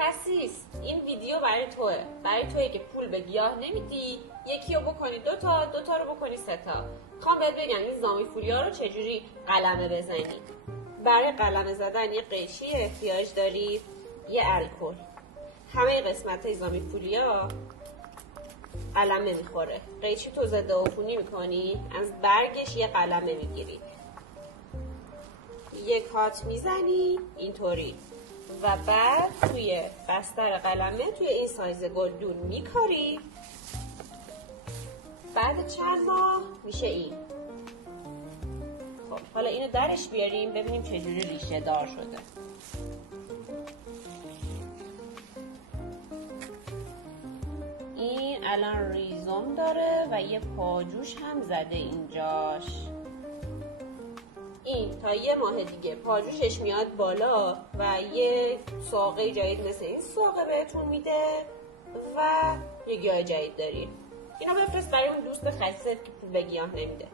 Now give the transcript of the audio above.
خسیس، این ویدیو برای توی که پول به گیاه نمیدی، یکی رو بکنی دوتا رو بکنی 3 تا. خوام بهت بگم این زامیفولیا رو چجوری قلمه بزنی. برای قلمه زدن یه قیچی احتیاج داری، یه الکل. همه قسمت های زامیفولیا قلمه میخوره. قیچی تو ضد عفونی میکنی، از برگش یه قلمه میگیری، یک هات میزنی اینطوری و بعد توی بستر قلمه توی این سایز گلدون میکاری. بعد چند ماه میشه این. خب حالا اینو درش بیاریم ببینیم چجوری ریشه دار شده. این الان ریزوم داره و یه پاجوش هم زده اینجاش. این تا یه ماه دیگه پاجوشش میاد بالا و یه ساقه جدید مثل این ساقه بهتون میده و یه گیاه جدید دارین. اینو بفرست برای اون دوست خسیست که پول به گیاه نمیده.